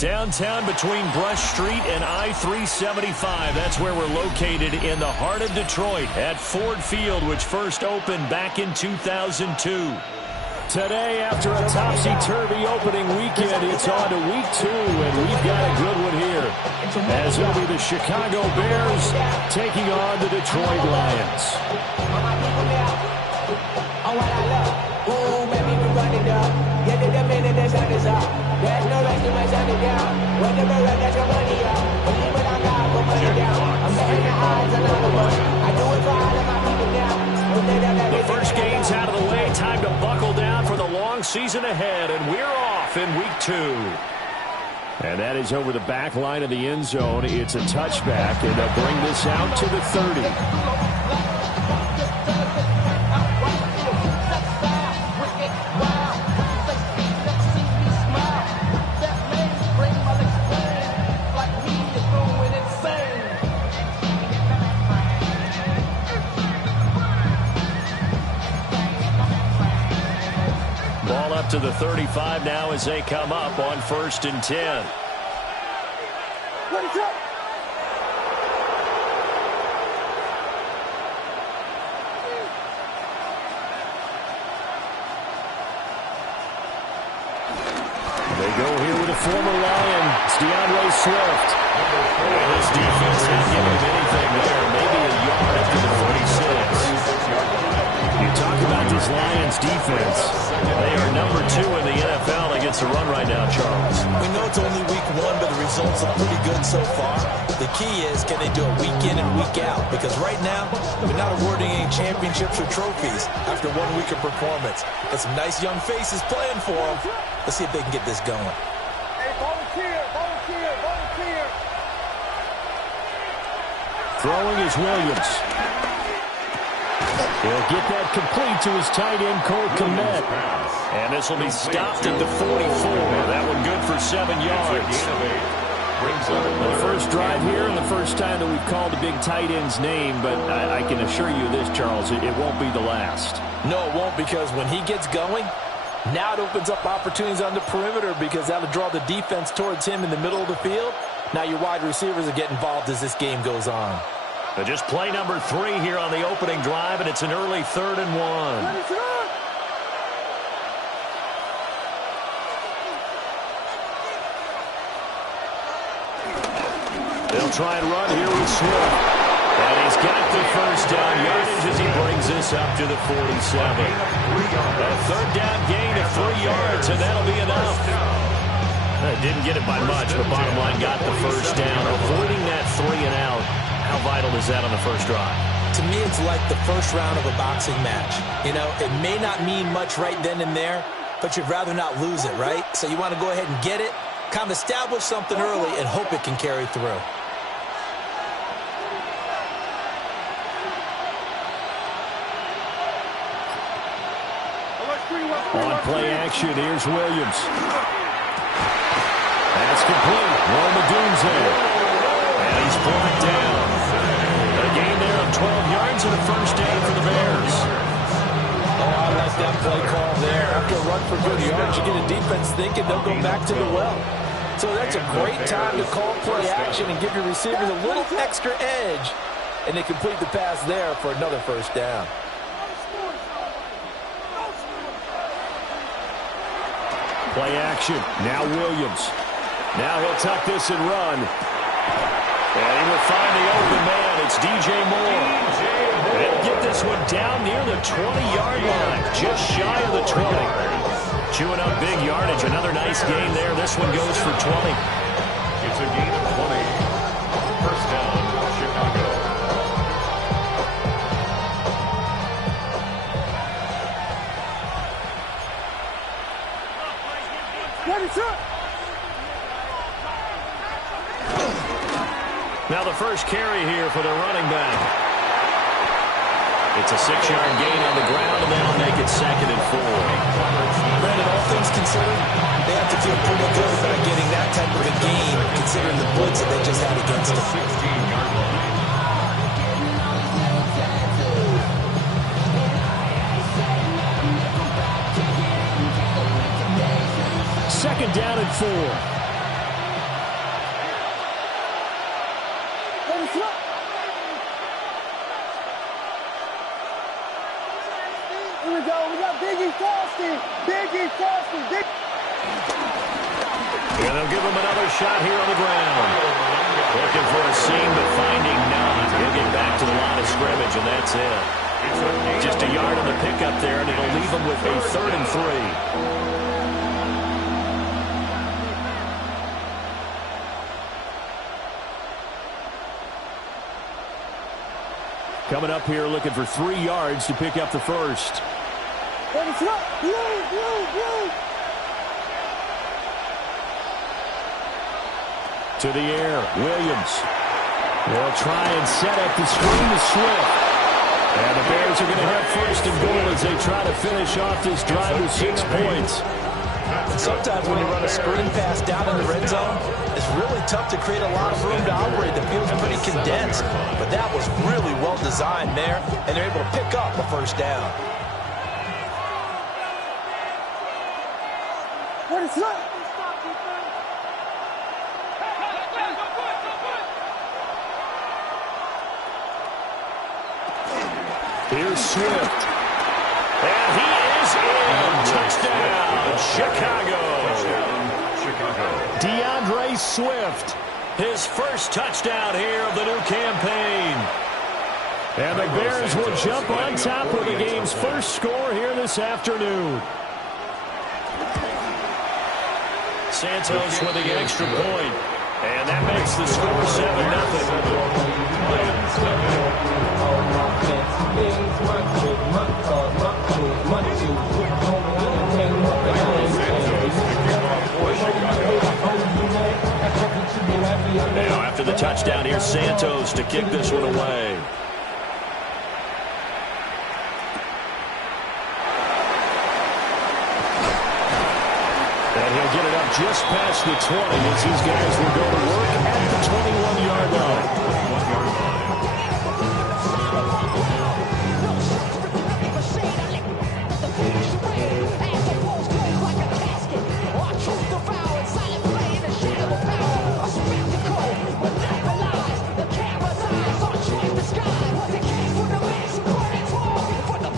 Downtown between Brush Street and I-375. That's where we're located in the heart of Detroit at Ford Field, which first opened back in 2002. Today, after a topsy-turvy opening weekend, it's on to week 2, and we've got a good one here, as it'll be the Chicago Bears taking on the Detroit Lions. The first game's out of the way. Time to buckle down for the long season ahead, and we're off in week 2. And that is over the back line of the end zone. It's a touchback, and they'll bring this out to the 30. To the 35 now as they come up on 1st and 10. They go here with a former Lion. It's DeAndre Swift. And this defense not giving him anything there. Maybe a yard up to the 46. You talk about this Lions defense. They are number 2 in the NFL against the run right now, Charles. We know it's only week 1, but the results are pretty good so far. The key is, can they do it week in and week out? Because right now, they're not awarding any championships or trophies after 1 week of performance. Got some nice young faces playing for them. Let's see if they can get this going. Hey, volunteer. Throwing is Williams. He'll get that complete to his tight end, Cole Kmet. And this will be stopped at the 44. That one good for 7 yards. The first drive here and the first time that we've called the big tight end's name, but I can assure you this, Charles, it won't be the last. No, it won't, because when he gets going, now it opens up opportunities on the perimeter, because that'll draw the defense towards him in the middle of the field. Now your wide receivers will get involved as this game goes on. But just play number 3 here on the opening drive, and it's an early 3rd and 1. They'll try and run here with Swift. And he's got the first down yardage as he brings this up to the 47. A 3rd down gain of 3 yards, and that'll be enough. Didn't get it by much, but bottom line got the first down. Avoiding that 3 and out. How vital is that on the first drive? To me, it's like the first round of a boxing match. You know, it may not mean much right then and there, but you'd rather not lose it, right? So you want to go ahead and get it, kind of establish something early, and hope it can carry through. On play action, here's Williams. That's complete. Rome Odunze. And he's brought down. A gain there of 12 yards and a first down for the Bears. Oh, I like that play call there. After a run for good yards, you get a defense thinking they'll go back to the well. So that's a great time to call play action and give your receivers a little extra edge. And they complete the pass there for another first down. Play action. Now Williams. Now he'll tuck this and run. And he will find the open man. It's DJ Moore. And he'll get this one down near the 20-yard line. Just shy of the 20. Chewing up big yardage. Another nice gain there. This one goes for 20. It's a gain of 20. First down, Chicago. Now the first carry here for the running back. It's a 6-yard gain on the ground, and that'll make it 2nd and 4. Brandon, all things considered, they have to feel pretty good about getting that type of a gain, considering the blitz that they just had against them. 16-yard line. Second down and 4. Here we go. We got Biggie Frosty. Biggie Frosty. And they'll give him another shot here on the ground. Looking for a seam, but finding none. He'll get back to the line of scrimmage, and that's it. Just a yard on the pickup there, and it'll leave him with a 3rd and 3. Coming up here looking for 3 yards to pick up the first. To the air, Williams. They'll try and set up the screen to Swift. And the Bears are going to have 1st and goal as they try to finish off this drive with 6 points. And sometimes when you run a screen pass down in the red zone, it's really tough to create a lot of room to operate. The field's pretty condensed. But that was really well designed there, and they're able to pick up a 1st down. What is that? Here's Swift. And he is in. Touchdown, Chicago. DeAndre Swift. His first touchdown here of the new campaign. And the Bears will jump on top with the game's first score here this afternoon. Santos with the extra point. And that makes the score 7-0. Now after the touchdown, here's Santos to kick this one away. And he'll get it up just past the 20 as these guys will go to work at the 21-yard line.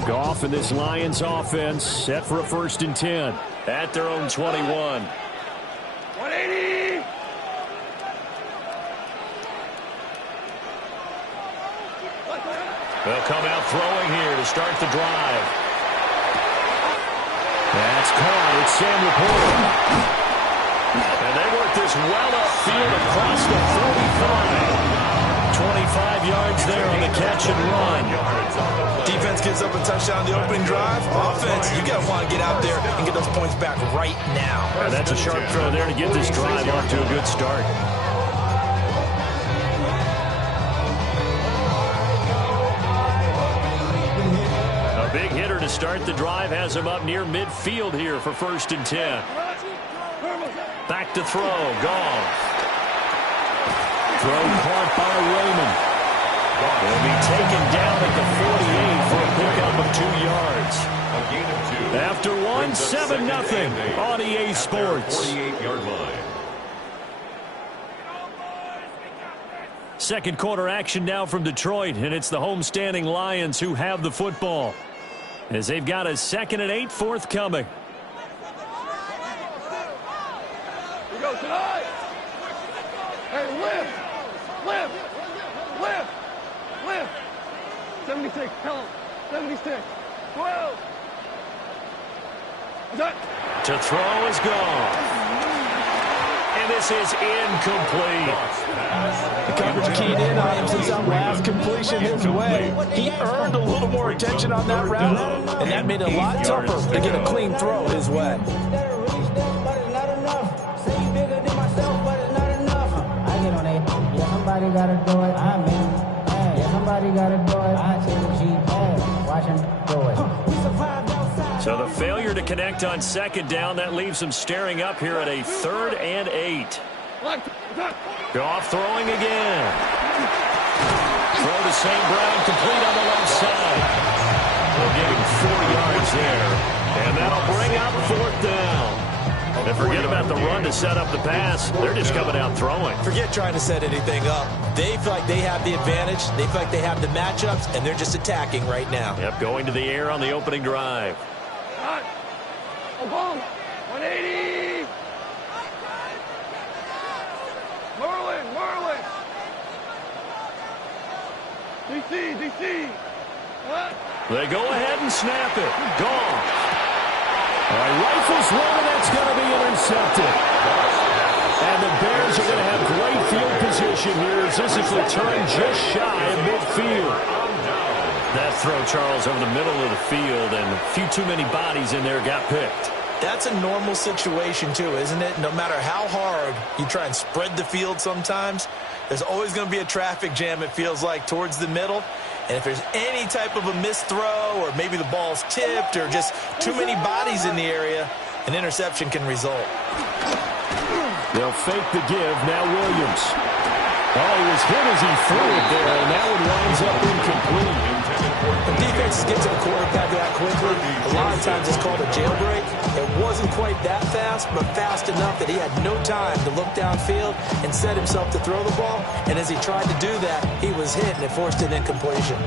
Goff and this Lions offense set for a 1st and 10 at their own 21. 180. They'll come out throwing here to start the drive. That's caught. It's Sam Laporta. And they work this well upfield across the 45. 25 yards there on the catch and run. Defense gives up a touchdown on the opening drive. Offense, you got to want to get out there and get those points back right now. And that's a sharp throw there to get this drive off to a good start. A big hitter to start the drive has him up near midfield here for 1st and 10. Back to throw, Goff. Throw caught by Raymond. Will be taken down at the 48 for a pickup of 2 yards. After one, 7-0 on EA Sports. 48-yard line. Second quarter action now from Detroit, and it's the homestanding Lions who have the football, as they've got a 2nd and 8 forthcoming. We go tonight. Hey, lift. 76, tell him. 76. 12. To throw is gone. And this is incomplete. The coverage keyed in on him since that last completion his way. He earned a little more attention on that route, and that made it a lot tougher to get a clean throw his way. Somebody gotta do it. I mean, hey, somebody gotta do it. I take the G pass. Watch him do it. So the failure to connect on 2nd down, that leaves him staring up here at a 3rd and 8. Goff throwing again. Throw to St. Brown, complete on the left side. They'll give him 4 yards there, and that'll bring up 4th down. And forget about the run to set up the pass. They're just coming out throwing. Forget trying to set anything up. They feel like they have the advantage. They feel like they have the matchups, and they're just attacking right now. Yep, going to the air on the opening drive. 180. Merlin. DC. They go ahead and snap it. Gone. All right, rifles one, and that's going to be intercepted. And the Bears are going to have great field position here as this is returned just shy of midfield. That throw, Charles, over the middle of the field, and a few too many bodies in there got picked. That's a normal situation, too, isn't it? No matter how hard you try and spread the field sometimes, there's always going to be a traffic jam, it feels like, towards the middle. And if there's any type of a missed throw or maybe the ball's tipped or just too many bodies in the area, an interception can result. They'll fake the give. Now Williams. Oh, he was hit as he threw it there, and that one winds up incomplete. When defenses get to the quarterback that quickly, a lot of times it's called a jailbreak. It wasn't quite that fast, but fast enough that he had no time to look downfield and set himself to throw the ball. And as he tried to do that, he was hit, and it forced an incompletion.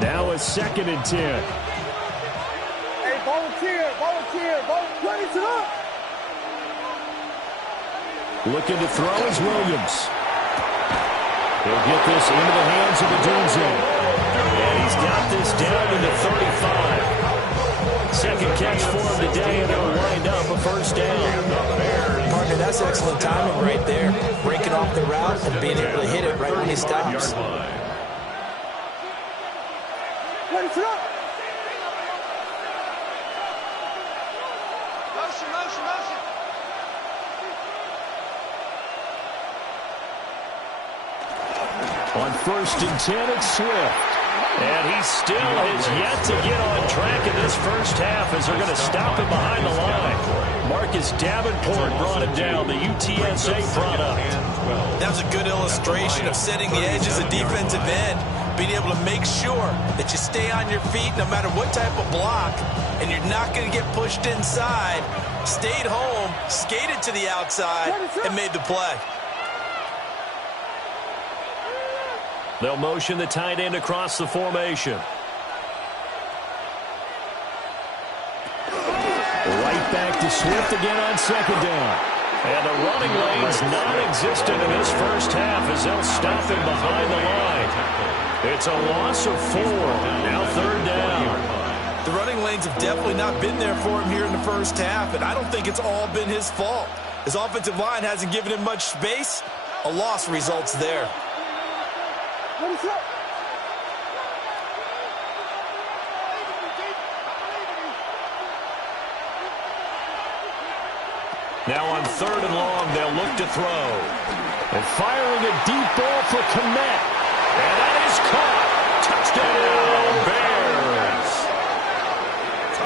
Now a 2nd and 10. Hey, volunteer. Play it up. Looking to throw is Williams. He'll get this into the hands of Odunze. And he's got this down to the 35. Second catch for him today, and it'll wind up a first down. Partner, that's excellent timing right there. Breaking off the route and being able to hit it right when he stops. Play it up. Motion. On 1st and 10, it's Swift. And he still has yet to get on track in this first half as they're going to stop him behind the line. Marcus Davenport brought him down, the UTSA product. That was a good illustration of setting the edge as a defensive end, being able to make sure that you stay on your feet no matter what type of block, and you're not going to get pushed inside. Stayed home, skated to the outside, and made the play. They'll motion the tight end across the formation. Right back to Swift again on 2nd down. And the running lane's non-existent in this first half as they'll stop him behind the line. It's a loss of 4. Now 3rd down. The running lanes have definitely not been there for him here in the first half, and I don't think it's all been his fault. His offensive line hasn't given him much space. A loss results there. Now on 3rd and long, they'll look to throw. And firing a deep ball for Kmet. And that is caught. Touchdown, Bears.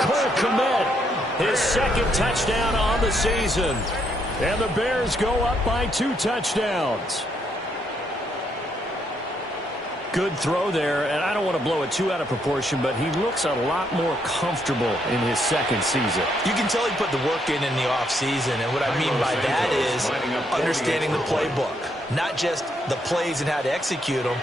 Cole Kmet, his 2nd touchdown on the season. And the Bears go up by 2 touchdowns. Good throw there, and I don't want to blow it too out of proportion, but he looks a lot more comfortable in his 2nd season. You can tell he put the work in the offseason, and what I mean by that is understanding the playbook. Not just the plays and how to execute them,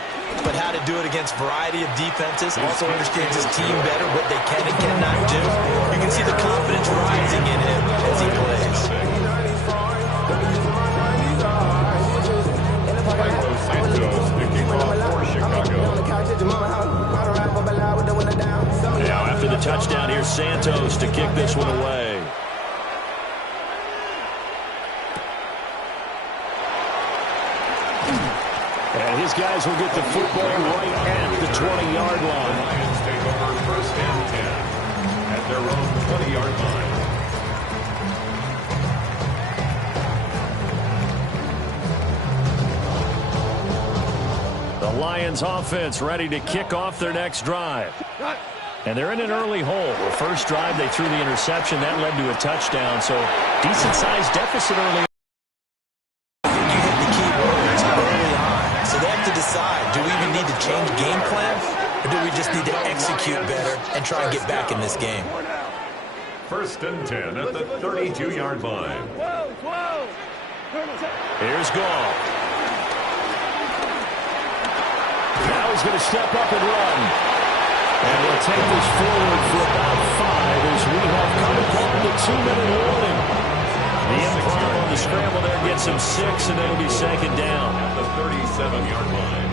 but how to do it against a variety of defenses. Also understands his team better, what they can and cannot do. You can see the confidence rising in him as he plays. Now after the touchdown, here's Santos to kick this one away. And his guys will get the football right at the 20-yard line. Lions take over 1st and 10 at their own 20-yard line. The Lions offense ready to kick off their next drive. And they're in an early hole. The first drive, they threw the interception. That led to a touchdown, so decent-sized deficit early. You hit the key words early on. So they have to decide, do we even need to change game plan? Or do we just need to execute better and try and get back in this game? First and 10 at the 32-yard line. Here's Goff. Now he's going to step up and run. And we'll take this forward for about 5 as we have come upon the 2-minute warning. The improv on the scramble there gets him 6, and it'll be second down. At the 37-yard line.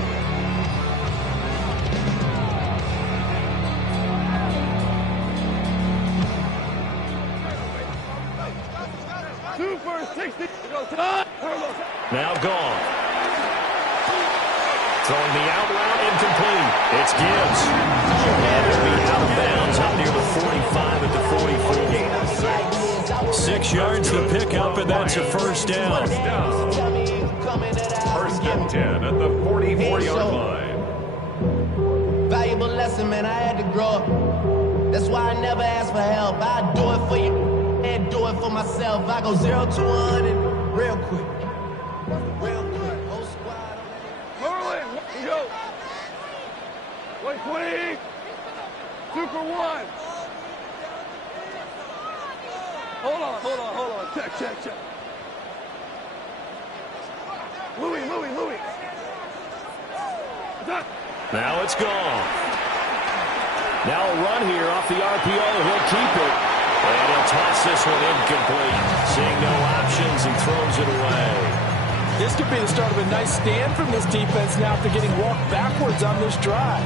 Now Goff. Throwing the out route incomplete. It's Gibbs. And it'll be out of bounds up near the 45 at the 44. 6 yards to pick up, and that's a first down. First and 10 at the 44-yard line. Valuable lesson, man. I had to grow up. That's why I never ask for help. I do it for you and do it for myself. I go 0 to 100 real quick. Real quick. Whole squad on that. Go. 120. 2 for 1. Hold on. Check. Louis. Now it's gone. Now a run here off the RPO. He'll keep it. And he'll toss this one incomplete. Seeing no options, he throws it away. This could be the start of a nice stand from this defense now after getting walked backwards on this drive.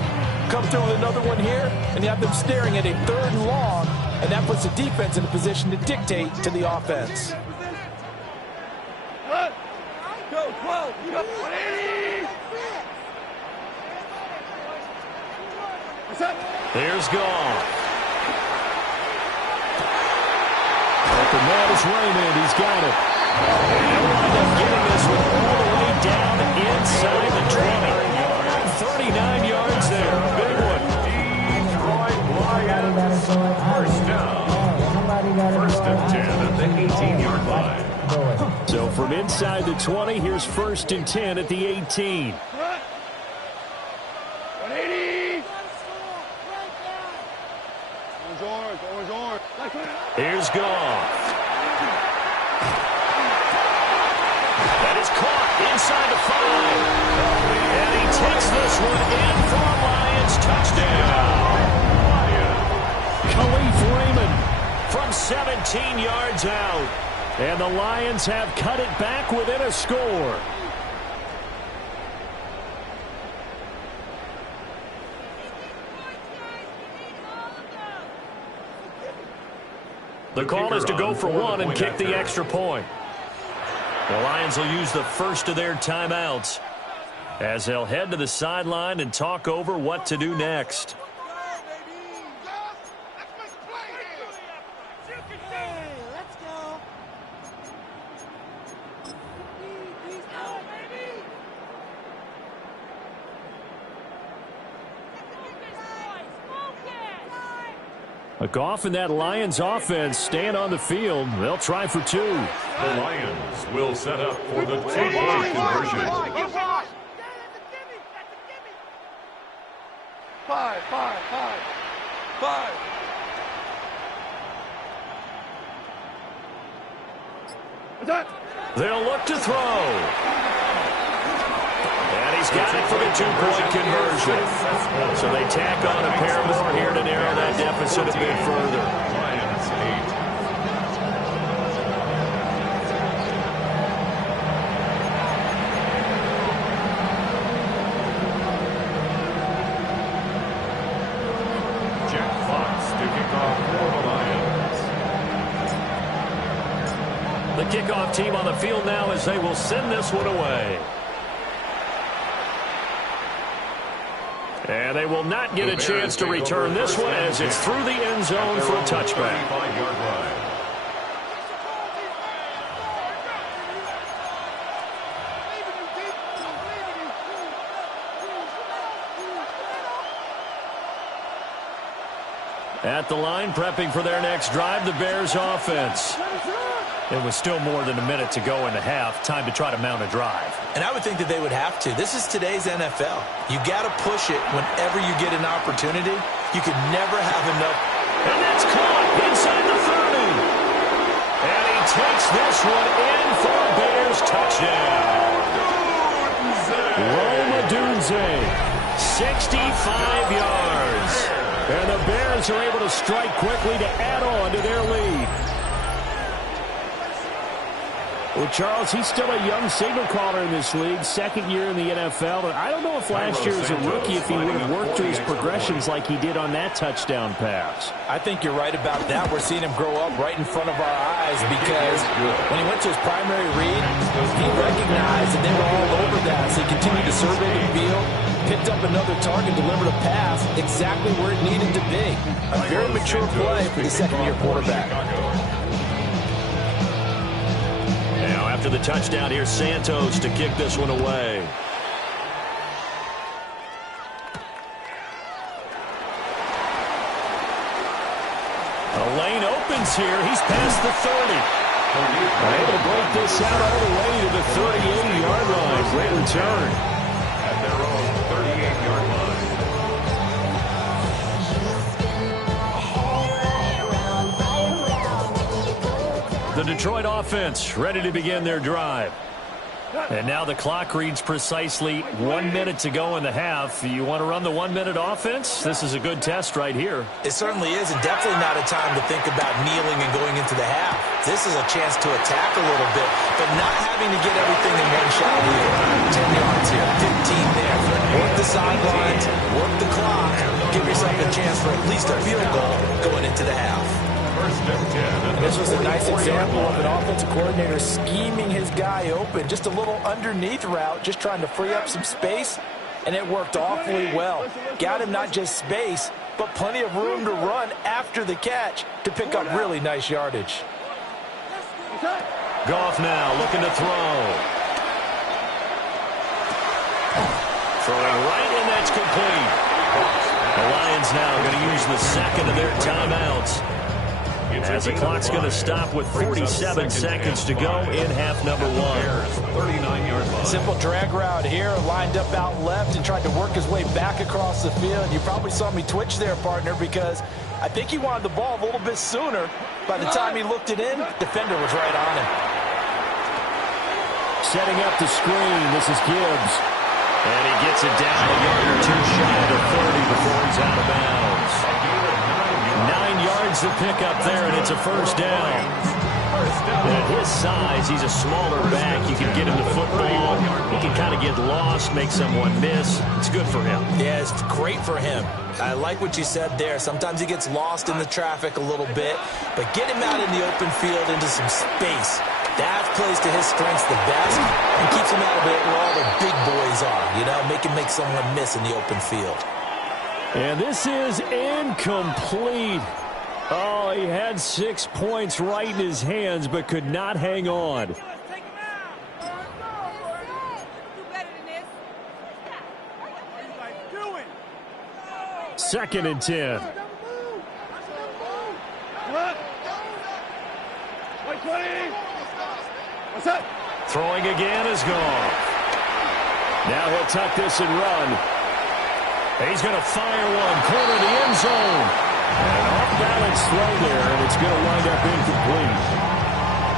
Come through with another one here, and you have them staring at a 3rd and long, and that puts the defense in a position to dictate to the offense. Go, 12. You got 180. Here's Goff. Open man is Raymond. He's got it. And he'll wind up getting this one all the way down inside the 20. 39 yards there. Big one. Detroit Lions. First down. First and 10 at the 18-yard line. So from inside the 20, here's first and 10 at the 18. 180. Orange. Here's Goff. That is caught inside the 5. And he takes this one in for a Lions touchdown. Khalif Raymond from 17 yards out. And the Lions have cut it back within a score. The call is to go for 1 and kick the extra point. The Lions will use the first of their timeouts as they'll head to the sideline and talk over what to do next. Goff and that Lions offense staying on the field. They'll try for 2. The Lions will set up for the 2-point conversion. 5. They'll look to throw. And he's got it for the 2-point conversion. So they tack on a pair more here to narrow that deficit a bit further. Lions 8. Jack Fox to kick off for the Lions. The kickoff team on the field now as they will send this one away. And they will not get a chance to return this one as it's through the end zone for a touchback. At the line, prepping for their next drive, the Bears offense. It was still more than a minute to go in the half. Time to try to mount a drive. And I would think that they would have to. This is today's NFL. You got to push it whenever you get an opportunity. You could never have enough. And that's caught inside the 30. And he takes this one in for a Bears touchdown. Rome Odunze, 65 yards. And the Bears are able to strike quickly to add on to their lead. Well, Charles, he's still a young signal caller in this league, second year in the NFL. And I don't know if last year as a rookie, if he would have worked through his progressions like he did on that touchdown pass. I think you're right about that. We're seeing him grow up right in front of our eyes because when he went to his primary read, he recognized that they were all over that. So he continued to survey the field, picked up another target, delivered a pass exactly where it needed to be. A very mature play for the second-year quarterback. Now, after the touchdown, here's Santos to kick this one away. A lane opens here. He's past the 30. Able to break this out all the way to the 38-yard line. Great return. At their own 38-yard line. The Detroit offense ready to begin their drive. And now the clock reads precisely 1 minute to go in the half. You want to run the 1 minute offense? This is a good test right here. It certainly is, and definitely not a time to think about kneeling and going into the half. This is a chance to attack a little bit, but not having to get everything in one shot here. 10 yards here, 15 there. Work the sidelines, work the clock, give yourself a chance for at least a field goal going into the half. This was a nice example of an offensive coordinator scheming his guy open. Just a little underneath route, just trying to free up some space, and it worked awfully well. Got him not just space, but plenty of room to run after the catch to pick up really nice yardage. Goff now looking to throw. Throwing right, and that's complete. The Lions now going to use the second of their timeouts. As the clock's going to stop with 47 seconds to go in half number one. 39-yard line. Simple drag route here, lined up out left and tried to work his way back across the field. You probably saw me twitch there, partner, because I think he wanted the ball a little bit sooner. By the time he looked it in, defender was right on him. Setting up the screen, this is Gibbs. And he gets it down a yard or two shy of 30 before he's out of bounds. 9 yards to pick up there, and it's a first down. And at his size, he's a smaller back. You can get him the football. He can kind of get lost, make someone miss. It's good for him. Yeah, it's great for him. I like what you said there. Sometimes he gets lost in the traffic a little bit, but get him out in the open field into some space. That plays to his strengths the best and keeps him out of it where all the big boys are, you know, make someone miss in the open field. And this is incomplete. Oh, he had 6 points right in his hands, but could not hang on. Second and 10. Throwing again is gone. Now he'll tuck this and run. He's going to fire one, corner the end zone. An off-balance throw there, and it's going to wind up incomplete.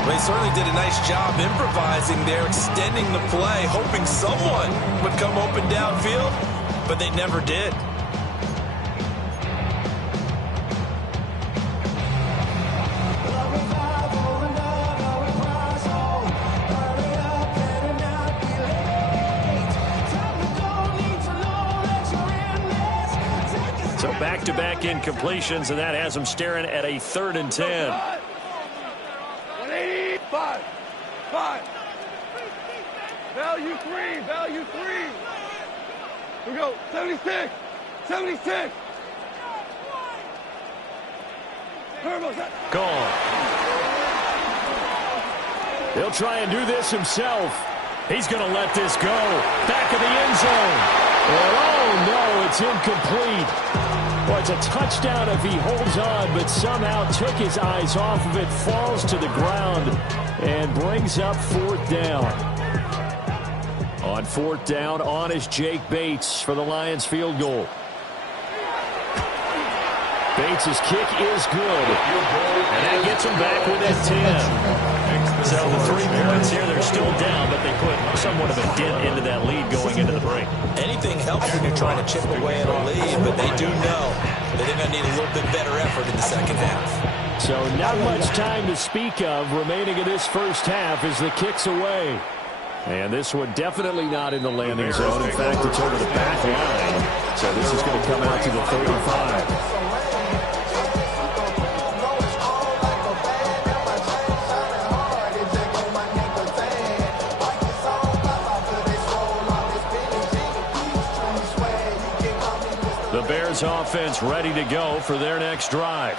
Well, he certainly did a nice job improvising there, extending the play, hoping someone would come open downfield, but they never did. So back-to-back incompletions, and that has him staring at a 3rd and 10. 185. 5. Value 3. Value 3. We go. 76. 76. Gone. He'll try and do this himself. He's going to let this go. Back of the end zone. And oh, no, it's incomplete. Well, it's a touchdown if he holds on, but somehow took his eyes off of it, falls to the ground, and brings up 4th down. On 4th down, on is Jake Bates for the Lions field goal. Bates' kick is good, and that gets him back within 10. So the 3 points here, they're still down, but they put somewhat of a dent into that lead going into the break. Anything helps when you're trying to chip away at a lead, but they do know that they're going to need a little bit better effort in the second half. So not much time to speak of remaining in this first half as the kick's away. And this one definitely not in the landing zone. In fact, it's over the back line. So this is going to come out to the 35. The Bears offense ready to go for their next drive.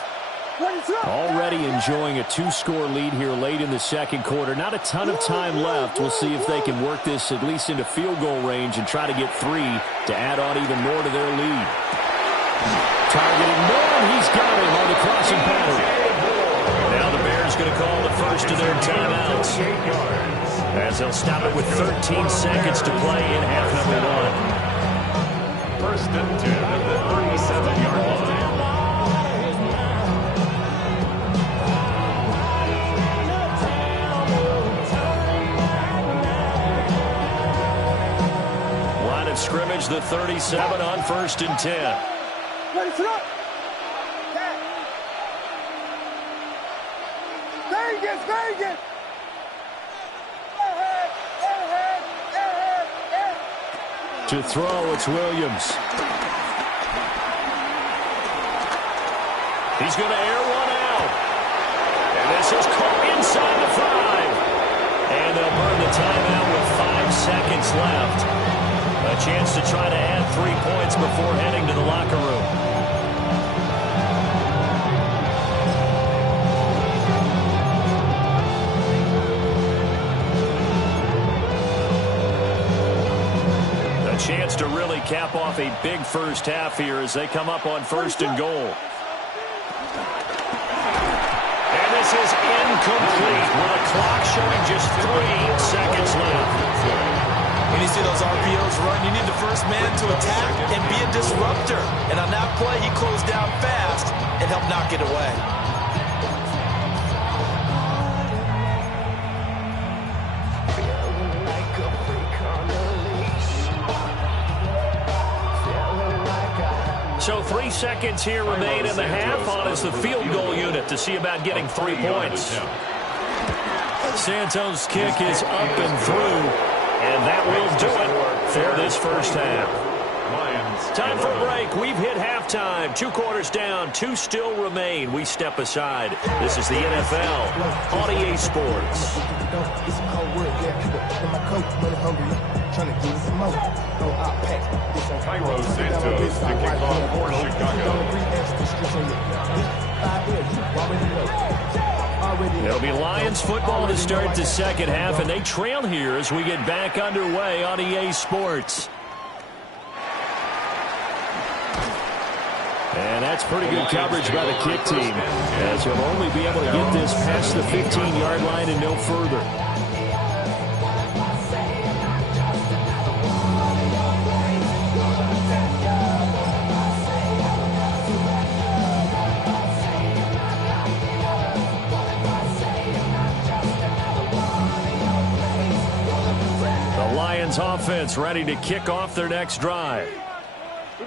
Already enjoying a 2-score lead here late in the second quarter. Not a ton of time left. We'll see if they can work this at least into field goal range and try to get 3 to add on even more to their lead. Targeting Moore, he's got him on the crossing pattern. Now the Bears going to call the first of their timeouts, as they'll stop it with 13 seconds to play in half number 1. 1st and 10 at the 37-yard line. Line of scrimmage, the 37 on 1st and 10. Ready, sit up. Vegas, Vegas. To throw, it's Williams. He's going to air one out. And this is caught inside the 5. And they'll burn the timeout with 5 seconds left. A chance to try to add 3 points before heading to the locker room. Chance to really cap off a big first half here as they come up on 1st and goal. And this is incomplete with a clock showing just 3 seconds left. When you see those RPOs run, you need the first man to attack and be a disruptor. And on that play, he closed down fast and helped knock it away. So 3 seconds here remain in the half. On is the field goal unit to see about getting 3 points. Santos' kick is up and through, and that will do it for this first half. Time for a break. We've hit halftime. 2 quarters down, 2 still remain. We step aside. This is the NFL on EA Sports. Cairo Santos to kick off for Chicago. It'll be Lions football to start the second half, and they trail here as we get back underway on EA Sports. And that's pretty good coverage by the kick team, as he'll only be able to get this past the 15-yard line and no further. Offense ready to kick off their next drive.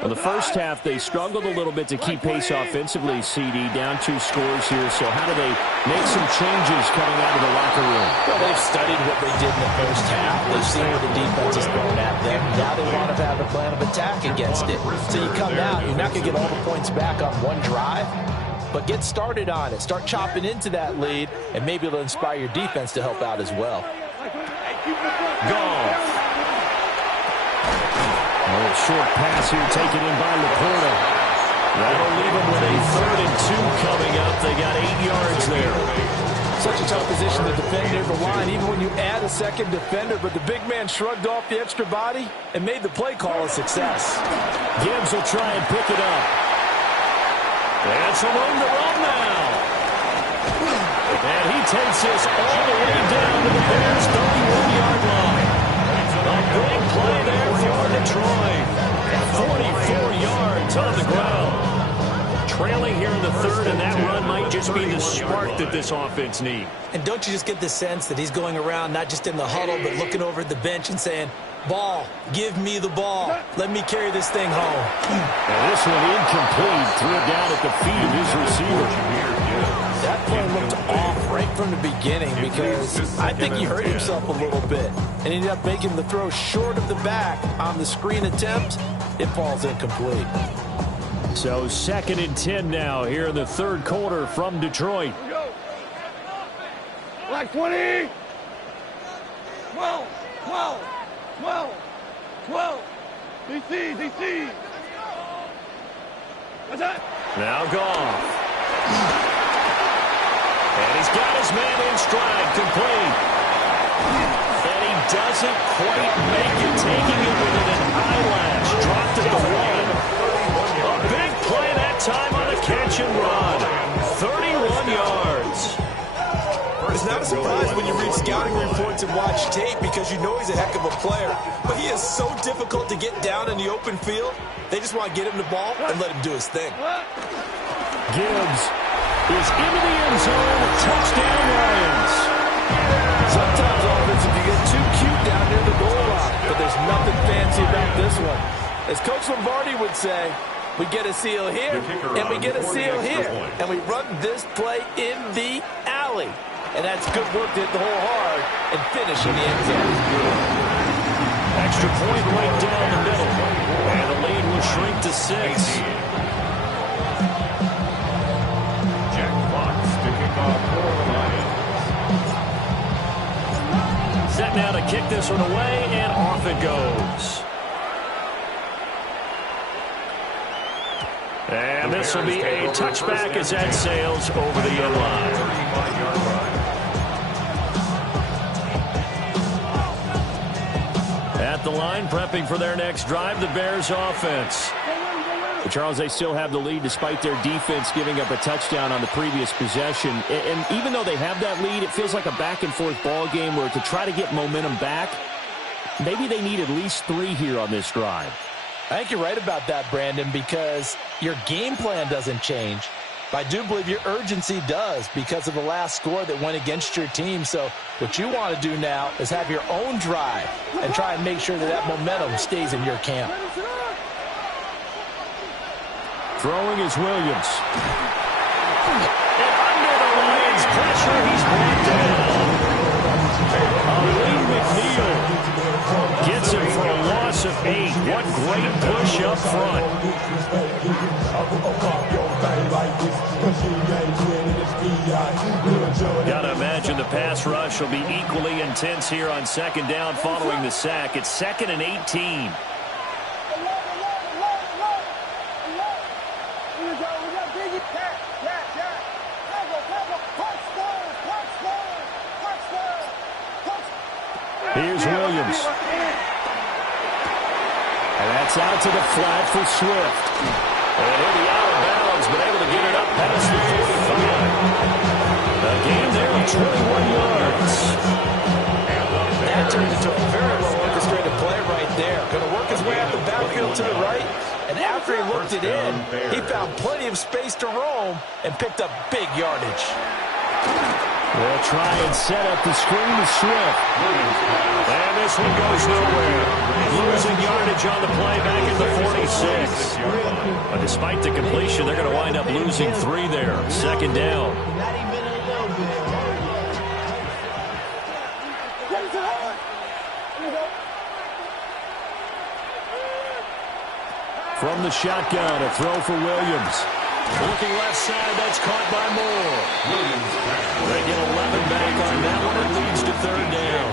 Well, the first half, they struggled a little bit to keep pace offensively, CD, down 2 scores here. So how do they make some changes coming out of the locker room? Well, they've studied what they did in the first half. They've seen what the defense is throwing at them. Now they want to have a plan of attack against it. So you come out, you're not going to get all the points back on one drive, but get started on it. Start chopping into that lead, and maybe it'll inspire your defense to help out as well. Goff. A short pass here taken in by Laporta. That'll leave them with a 3rd and 2 coming up. They got 8 yards there. Such a tough position to defend near the line, even when you add a second defender, but the big man shrugged off the extra body and made the play call a success. Gibbs will try and pick it up. And some room to run now. And he takes this all the way down to the Bears' 31-yard line. A big play there for Detroit. 44 yards on the ground. Trailing here in the third, and that run might just be the spark that this offense needs. And don't you just get the sense that he's going around not just in the huddle, but looking over at the bench and saying, ball, give me the ball. Let me carry this thing home. And this one incomplete. Threw it down at the feet of his receiver. That play looked off right from the beginning because I think he hurt himself a little bit and ended up making the throw short of the back on the screen attempt. It falls incomplete. So 2nd and 10 now here in the third quarter from Detroit. Here we go. Black 20. 12, 12, 12, 12. DC, DC. What's that? Now Goff. And he's got his man in stride, complete. And he doesn't quite make it, taking it within an eyelash. Dropped at the one. A big play that time on the catch and run. 31 yards. It's not a surprise when you read scouting reports and watch tape because you know he's a heck of a player. But he is so difficult to get down in the open field. They just want to get him the ball and let him do his thing. Gibbs is into the end zone. Touchdown, Lions. Sometimes offensive, you get too cute down near the goal line, but there's nothing fancy about this one. As Coach Lombardi would say, we get a seal here, and we get a seal here, and we run this play in the alley. And that's good work to hit the hole hard and finish in the end zone. Extra point right down the middle. And the lead will shrink to 6. Jack Fox to kick off for the Lions. Set now to kick this one away, and off it goes. And this will be a touchback as that sails over the end line. 35-yard line. At the line, prepping for their next drive, the Bears offense. But Charles, they still have the lead despite their defense giving up a touchdown on the previous possession. And even though they have that lead, it feels like a back-and-forth ball game where to try to get momentum back, maybe they need at least 3 here on this drive. I think you're right about that, Brandon, because your game plan doesn't change. But I do believe your urgency does because of the last score that went against your team. So what you want to do now is have your own drive and try and make sure that that momentum stays in your camp. Throwing is Williams. And under the Lions' pressure, he's brought down. Ali McNeil gets him for a loss of 8. What great push up front. Got to imagine the pass rush will be equally intense here on 2nd down following the sack. It's 2nd and 18. Here's Williams. And that's out to the flat for Swift. And he'll be out of bounds, but able to get it up past the 45. A gain there of 21 yards. That turned into a very well-orchestrated play right there. Going to work his way out the backfield to the right. And after he looked it in, he found plenty of space to roam and picked up big yardage. They'll try and set up the screen to Swift. And this one goes nowhere. Losing yardage on the play back at the 46. But despite the completion, they're going to wind up losing 3 there. 2nd down. Not even a little bit. From the shotgun, a throw for Williams. Looking left side, that's caught by Moore. They get 11 back on that one. It leads to 3rd down.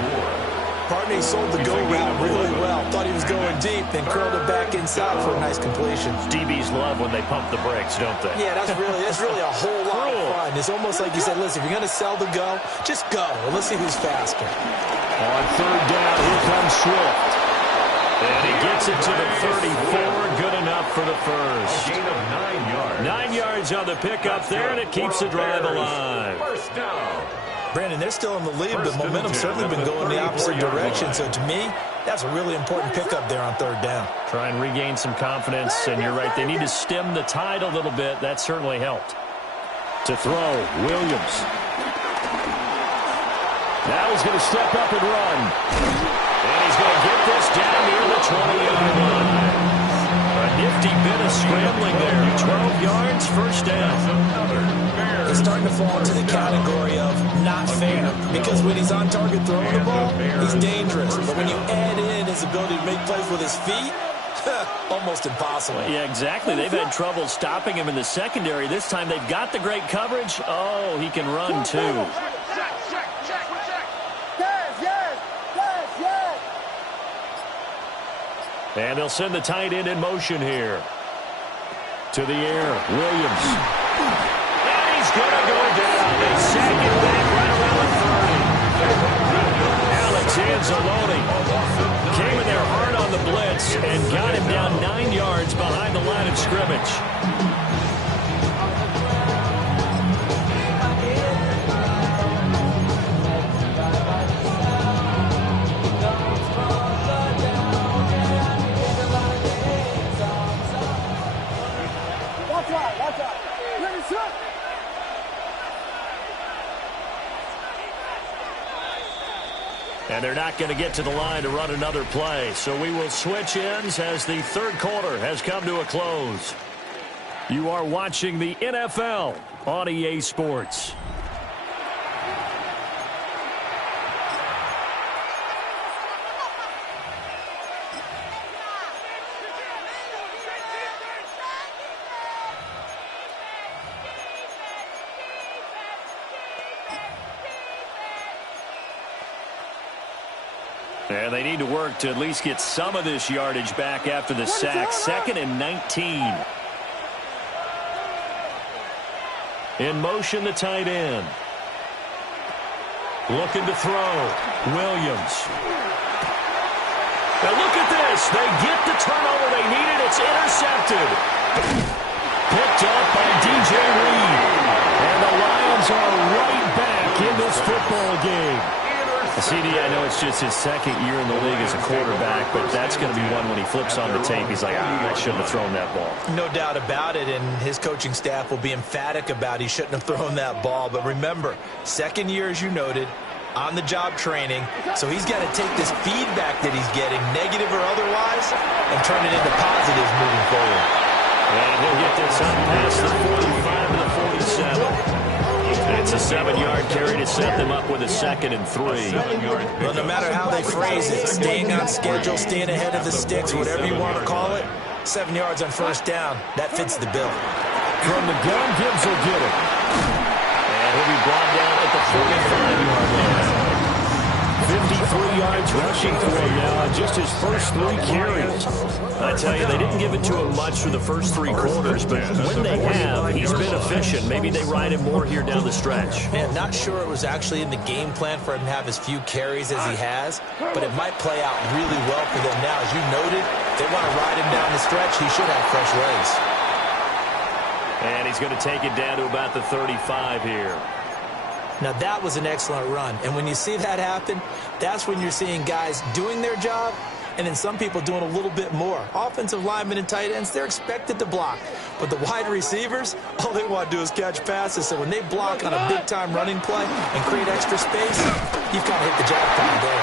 Partney sold the go route really well. Thought he was going deep, then curled it back inside for a nice completion. DBs love when they pump the brakes, don't they? Yeah, that's really a whole lot of fun. It's almost like you said, listen, if you're going to sell the go, just go. And let's see who's faster. On 3rd down, here comes Swift. And he gets it to the 34. Good enough. enough for the first. A gain of 9 yards. 9 yards on the pickup there, and it keeps the drive alive. First down. Brandon, they're still in the lead, but momentum's certainly been going the opposite direction. So to me, that's a really important pickup there on third down. Try and regain some confidence, and you're right. They need to stem the tide a little bit. That certainly helped. To throw, Williams. Now he's going to step up and run. And he's going to get this down near the 20-yard line. A nifty bit of scrambling there. 12 yards, first down. He's starting to fall into the category of not fair, because when he's on target throwing the ball, he's dangerous. But when you add in his ability to make plays with his feet, almost impossible. Yeah, exactly. They've had trouble stopping him in the secondary. This time they've got the great coverage. Oh, he can run too. And they'll send the tight end in motion here. To the air, Williams. And he's going to go down. They sack him back right around the 30. Alex Anzalone came in there hard on the blitz and got him down 9 yards behind the line of scrimmage. And they're not going to get to the line to run another play. So we will switch ends as the third quarter has come to a close. You are watching the NFL on EA Sports. And they need to work to at least get some of this yardage back after the sack. 2nd and 19. In motion, the tight end. Looking to throw. Williams. Now look at this. They get the turnover they needed. It's intercepted. Picked up by DJ Reed. And the Lions are right back in this football game. CD, I know it's just his second year in the league as a quarterback, but that's going to be one when he flips on the tape. He's like, I shouldn't have thrown that ball. No doubt about it, and his coaching staff will be emphatic about he shouldn't have thrown that ball. But remember, second year, as you noted, on-the-job training, so he's got to take this feedback that he's getting, negative or otherwise, and turn it into positives moving forward. And he'll get this up past the 45 to the 47. It's a 7-yard carry to set them up with a 2nd and 3. Well, no matter how they phrase it, staying on schedule, staying ahead of the sticks, whatever you want to call it, 7 yards on first down, that fits the bill. From the gun, Gibbs will get it. And he'll be brought down at the 45-yard line. 53 yards rushing for him now on just his first 3 carries. I tell you, they didn't give it to him much for the first 3 quarters, but when they have, he's been efficient. Maybe they ride him more here down the stretch. Man, not sure it was actually in the game plan for him to have as few carries as he has, but it might play out really well for them now. As you noted, they want to ride him down the stretch. He should have fresh legs. And he's going to take it down to about the 35 here. Now, that was an excellent run. And when you see that happen, that's when you're seeing guys doing their job and then some people doing a little bit more. Offensive linemen and tight ends, they're expected to block. But the wide receivers, all they want to do is catch passes. So when they block on a big-time running play and create extra space, you've kind of hit the jackpot there.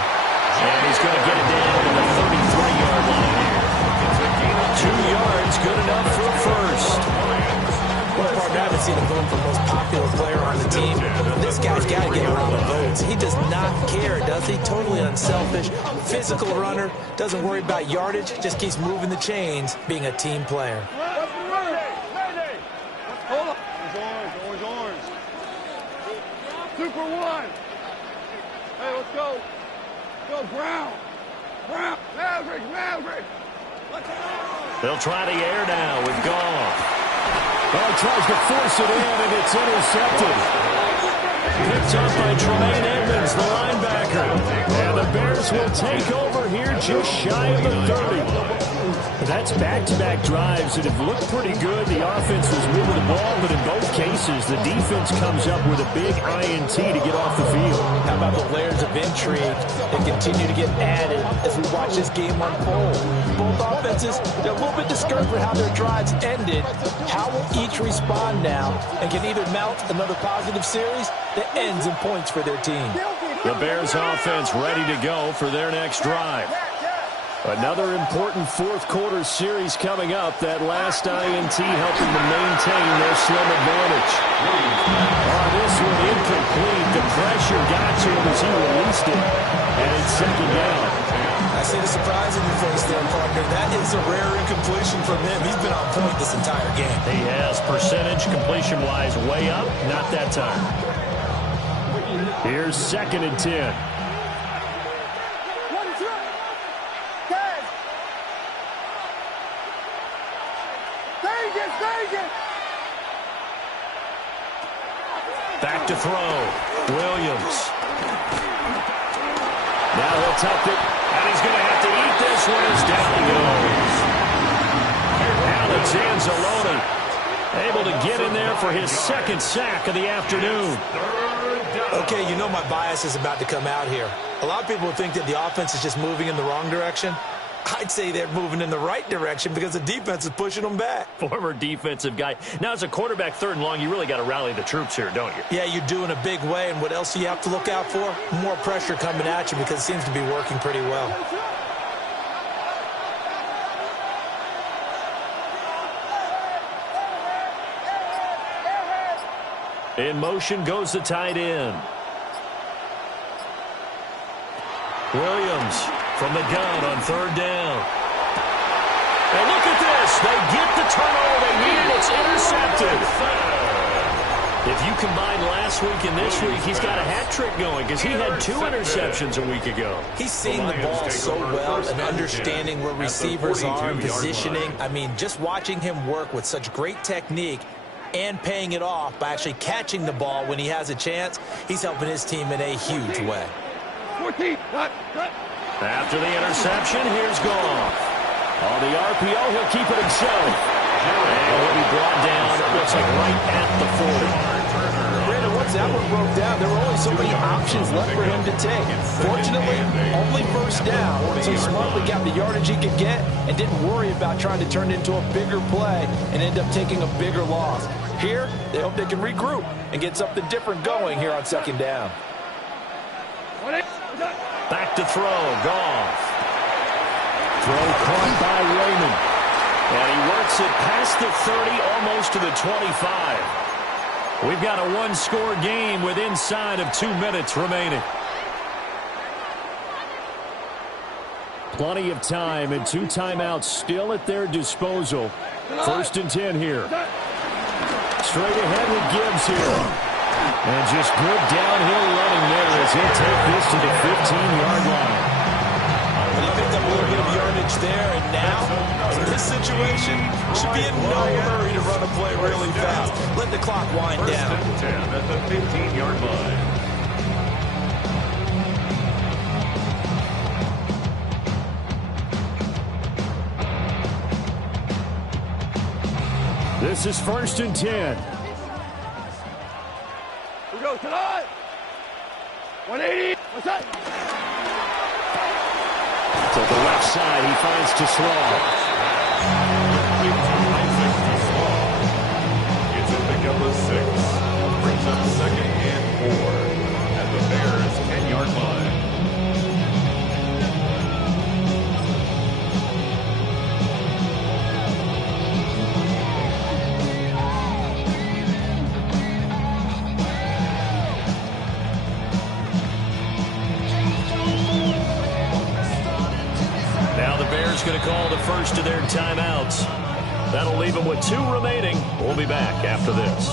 And he's going to get it down to the 33-yard line here. 2 yards, good enough for a first. Well, partner, I haven't seen him going for the most popular player on the team. This guy's got to get around the votes. He does not care, does he? Totally unselfish, physical runner, doesn't worry about yardage, just keeps moving the chains, being a team player. Hold up. Orange. Super one. Hey, let's go. Go, Brown. Maverick. They'll try the air now with Goff. Well, tries to force it in, and it's intercepted. Picked up by Tremaine Edmonds, the linebacker. And the Bears will take over here just shy of the 30. That's back-to-back drives that have looked pretty good. The offense was moving the ball, but in both cases, the defense comes up with a big INT to get off the field. How about the layers of intrigue that continue to get added as we watch this game unfold? Both offenses, they're a little bit discouraged with how their drives ended. How will each respond now and can either mount another positive series that ends in points for their team? The Bears offense ready to go for their next drive. Another important fourth-quarter series coming up. That last INT helping to maintain their slim advantage. This one incomplete. The pressure got to him as he released it. And it's second down. I see the surprise in your face there, partner. That is a rare incompletion from him. He's been on point this entire game. He has percentage completion-wise way up. Not that time. Here's 2nd and 10. Back to throw. Williams. Now he'll tuck it, and he's going to have to eat this one as down he goes. Alex Anzalone able to get in there for his 2nd sack of the afternoon. Okay, you know my bias is about to come out here. A lot of people think that the offense is just moving in the wrong direction. I'd say they're moving in the right direction because the defense is pushing them back. Former defensive guy. Now, as a quarterback, 3rd and long, you really got to rally the troops here, don't you? Yeah, you do in a big way. And what else do you have to look out for? More pressure coming at you because it seems to be working pretty well. In motion goes the tight end. Williams from the gun on 3rd down. And look at this. They get the turnover they needed. It's intercepted. If you combine last week and this week, he's got a hat trick going because he had 2 interceptions a week ago. He's seeing the ball so well and understanding where receivers are and positioning. I mean, just watching him work with such great technique and paying it off by actually catching the ball when he has a chance, he's helping his team in a huge way. 14, cut. After the interception, here's Goff. On the RPO, he'll keep it himself. And he'll be brought down, it looks like right at the 40. Brandon, once that one broke down, there were only so many options left for him to take. Fortunately, only 1st down, so he smartly got the yardage he could get and didn't worry about trying to turn it into a bigger play and end up taking a bigger loss. Here, they hope they can regroup and get something different going here on 2nd down. Back to throw, Goff. Throw caught by Raymond. And he works it past the 30, almost to the 25. We've got a 1-score game with inside of 2 minutes remaining. Plenty of time and 2 timeouts still at their disposal. 1st and 10 here. Straight ahead with Gibbs here. And just good downhill running there as he'll take this to the 15-yard line. Well, he picked up a little bit of yardage there, and now, in this situation, should be in no hurry to run a play really fast. Let the clock wind down. 1st and 10 at the 15-yard line. This is 1st and 10. We go tonight. 180. What's that? To the left side, he finds Tesla. It's a pickup of 6. Brings up 2nd and 4 at the Bears' 10-yard line. Going to call the first of their timeouts. That'll leave them with 2 remaining. We'll be back after this.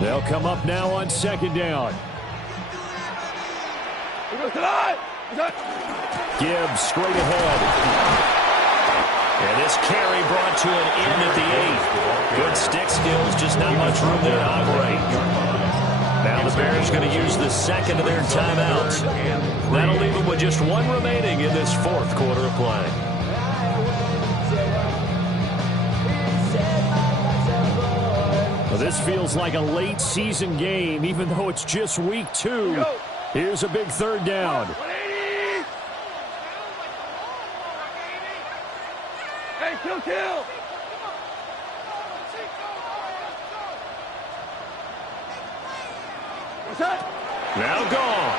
They'll come up now on 2nd down. Gibbs straight ahead. And this carry brought to an end at the 8. Good stick skills, just not much room there to operate. Now the Bears going to use the second of their timeouts. That'll leave them with just one remaining in this fourth quarter of play. Well, this feels like a late season game, even though it's just week 2. Here's a big third down. Hey, kill. What's that? Now Goff.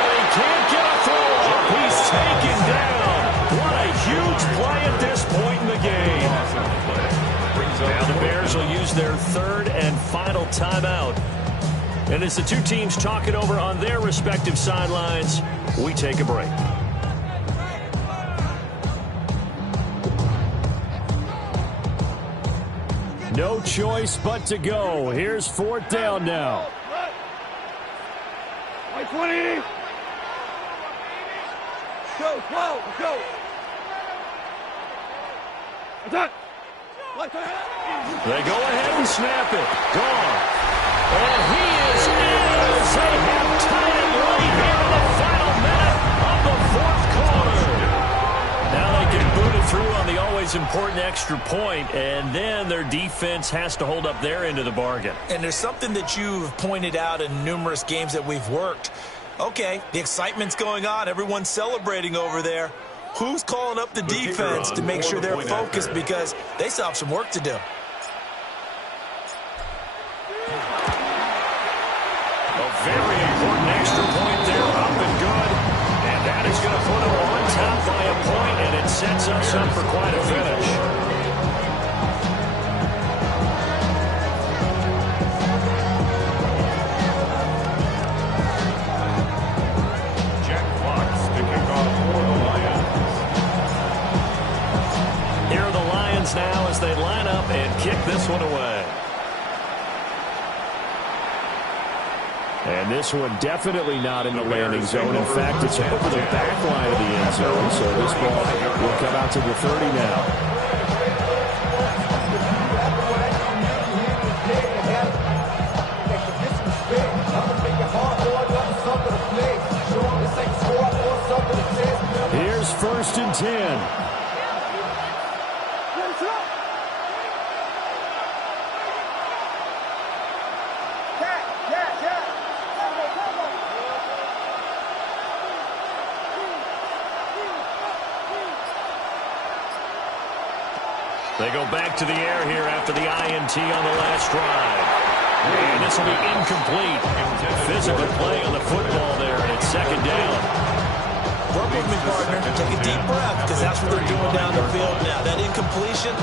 And he can't get a throw up. He's taken down. What a huge play at this point in the game. Now the Bears will use their third and final timeout. And as the two teams talk it over on their respective sidelines, we take a break. No choice but to go. Here's fourth down now. White 20. Go, 12, let's go. Attack. They go ahead and snap it. Gone. And he is in as they have tied it right here in the final minute of the fourth quarter. Now they can boot it through on the always important extra point, and then their defense has to hold up their end of the bargain. And there's something that you've pointed out in numerous games that we've worked. Okay, the excitement's going on. Everyone's celebrating over there. Who's calling up the defense to make sure they're focused, because they still have some work to do? A very important extra point there, up and good. And that is going to put them on top by a point, and it sets us up for quite a finish. Jack Fox to kick off for the Lions. Here are the Lions now as they line up and kick this one away. And this one definitely not in the landing zone. In fact, it's over the back line of the end zone. So this ball will come out to the 30 now. Here's first and 10. They go back to the air here after the INT on the last drive. And this will be incomplete. Physical play on the football there, and it's second down. Work with me, partner. Take a deep breath, because that's what they're doing down the field now. That incompletion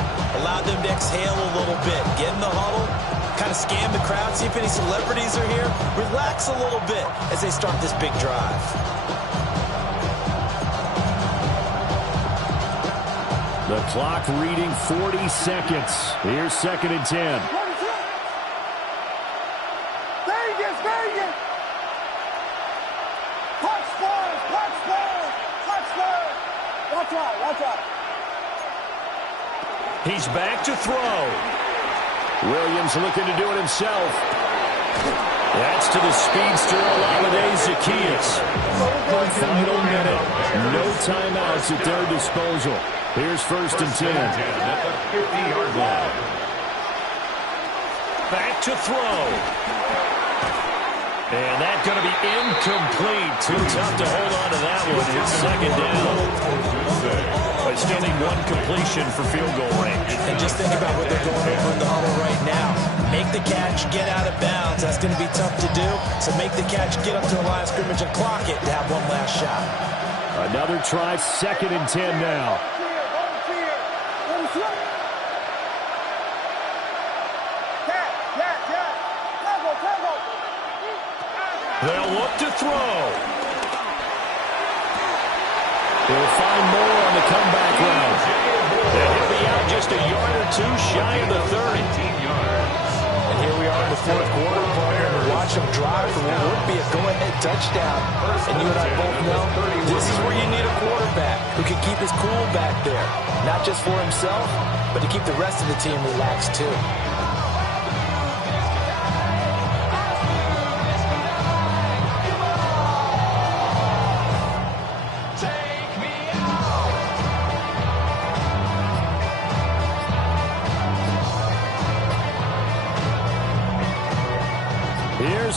allowed them to exhale a little bit. Get in the huddle, kind of scan the crowd, see if any celebrities are here. Relax a little bit as they start this big drive. The clock reading 40 seconds. Here's second and 10. Vegas! Touchdown! Watch out! He's back to throw. Williams looking to do it himself. That's to the speedster, Olamide Zaccheaus. Final minute. No timeouts at their disposal. Here's first and 10. At the 50-yard line. Back to throw. And that's going to be incomplete. Too tough to hold on to that one. It's second down. But still need one completion for field goal range. And just think about what they're going over in the huddle right now. Make the catch, get out of bounds. That's going to be tough to do. So make the catch, get up to the line of scrimmage and clock it to have one last shot. Another try, second and 10 now. They'll look to throw. He'll find more on the comeback route. And he'll be out just a yard or two shy of the 30. 19 yards. And here we are in the fourth quarter, partner, and watch him drive for what would be a go-ahead touchdown. And you and I both know this is where you need a quarterback who can keep his cool back there. Not just for himself, but to keep the rest of the team relaxed too.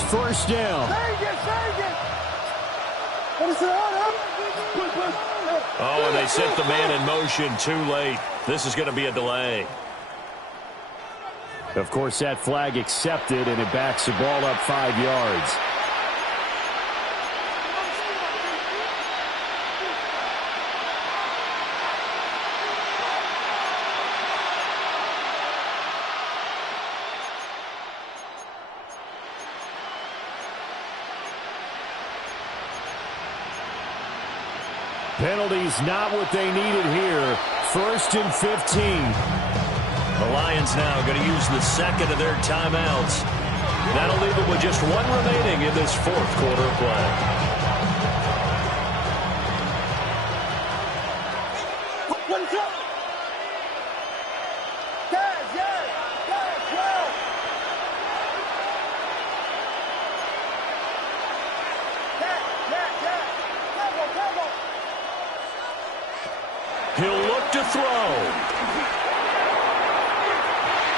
first down. Oh, and they sent the man in motion too late. This is going to be a delay. Of course, that flag accepted, and it backs the ball up 5 yards. Penalties not what they needed here. 1st and 15. The Lions now going to use the second of their timeouts. That'll leave them with just one remaining in this 4th quarter of play. What's up? He'll look to throw.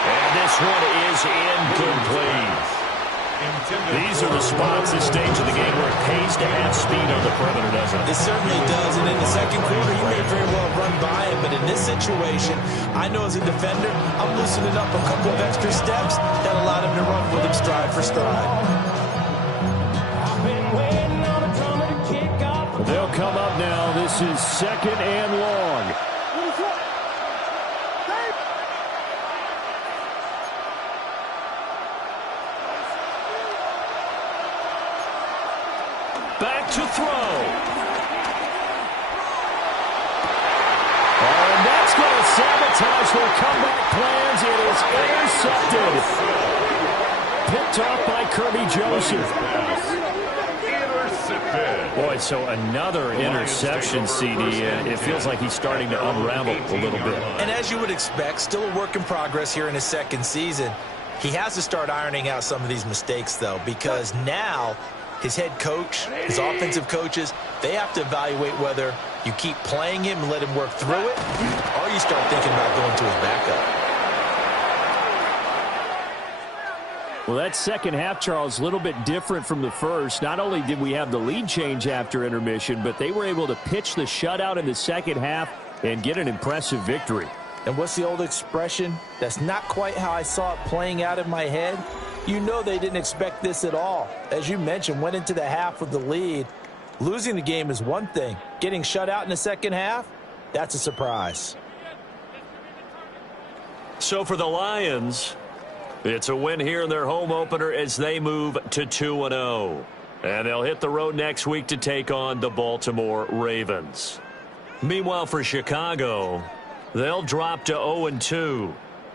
And this one is incomplete. These are the spots, this stage of the game, where it pays to have speed on the perimeter, doesn't it? It certainly does, and in the second quarter, he may very well run by him, but in this situation, I know as a defender, I'm loosening up a couple of extra steps that allowed him to run with him stride for stride. They'll come up now. This is 2nd and long. Back to throw. Oh, and that's going to sabotage their comeback plans. It is intercepted. Picked off by Kirby Joseph. Boy, so another interception, CD, and it feels like he's starting to unravel a little bit. And as you would expect, still a work in progress here in his second season. He has to start ironing out some of these mistakes, though, because now his head coach, his offensive coaches, they have to evaluate whether you keep playing him and let him work through it, or you start thinking about going to his backup. Well, that second half, Charles, a little bit different from the first. Not only did we have the lead change after intermission, but they were able to pitch the shutout in the second half and get an impressive victory. And what's the old expression? That's not quite how I saw it playing out in my head. You know they didn't expect this at all. As you mentioned, went into the half with the lead. Losing the game is one thing. Getting shut out in the second half, that's a surprise. So for the Lions, it's a win here in their home opener as they move to 2-0. And they'll hit the road next week to take on the Baltimore Ravens. Meanwhile, for Chicago, they'll drop to 0-2.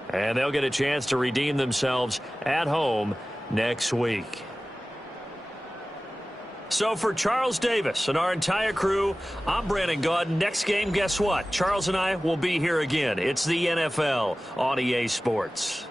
And they'll get a chance to redeem themselves at home next week. So for Charles Davis and our entire crew, I'm Brandon Gaudin. Next game, guess what? Charles and I will be here again. It's the NFL on EA Sports.